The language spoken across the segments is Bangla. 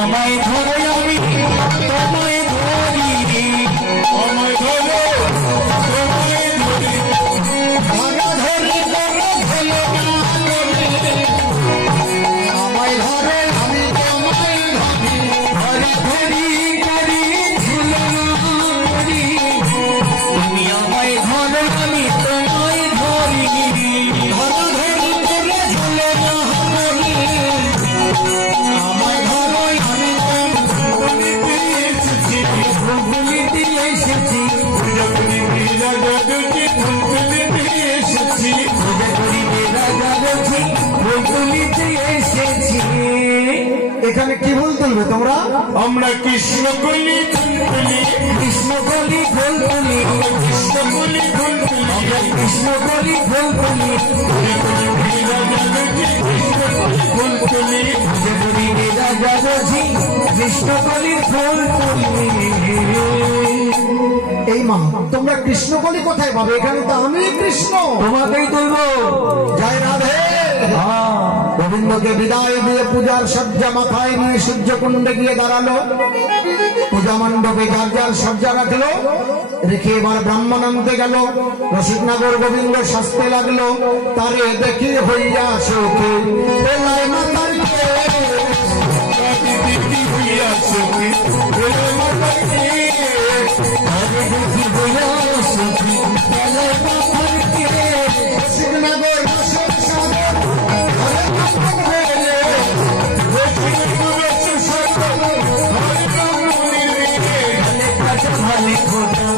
আমায় ধরো আমি তোমায় ধরি আমায় ধরো তোমায় ধরি ধরা ধরি করো ভুলো না আমায় ধরো আমি তোমায় ধরি ধরা ধরি করি ভুলো না করি তুমি আমায় ধরো আমি তোমায় ধরি ধরা ধরি করে ভুলো না করি আমায় ধরো আমি ভুলিতে এসেছি ভুলিতে এসেছি পূজা করি মেরা জাগছি ভুলিতে এসেছি পূজা করি মেরা জাগছি ভুলিতে এসেছি। এখানে কি ভুল তুলবে তোমরা? আমরা কৃষ্ণ কলি ফুলফুলি কৃষ্ণ কলি ফুলফুলি কৃষ্ণ কলি ফুলফুলি আমরা কৃষ্ণ কলি ফুলফুলি পূজা করি মেরা জাগছি কৃষ্ণ কলি ফুলফুলি পূজা করি মেরা জাগছি কৃষ্ণ কলি ফুলফুলি। এই মা তোমরা কৃষ্ণকলি কোথায় পাবে? এখানে তো আমি কৃষ্ণ, তোমাকেই তুলবো। জয় রাধে। গোবিন্দকে বিদায় দিয়ে পূজার সজ্জা মাথায় নিয়ে সূর্যকুণ্ডে গিয়ে দাঁড়ালো। পূজা মণ্ডপে যার যার সজ্জা রাখলো, রেখে এবার ব্রাহ্মণ আনতে গেল। রসিকনগর গোবিন্দ সাজতে লাগলো, তারে দেখি হইয়া সখী বেলায় মাতার হইয়া সখী বেলায় মাতার তারে দেখি হইয়া সখী বেলায় মাতার রসিকনগর ভালে খোটা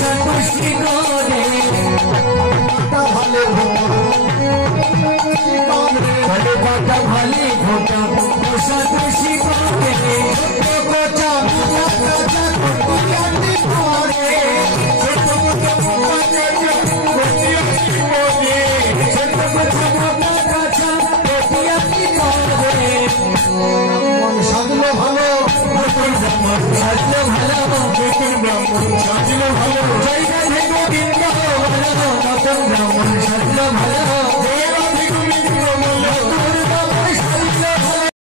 সন্তুষ্টি করে ভালে ভালে পাটা ভালে খোটা সন্তুষ্টি করে কোচা সাজলো ভালো সাজলো ভালো সাজলো ভালো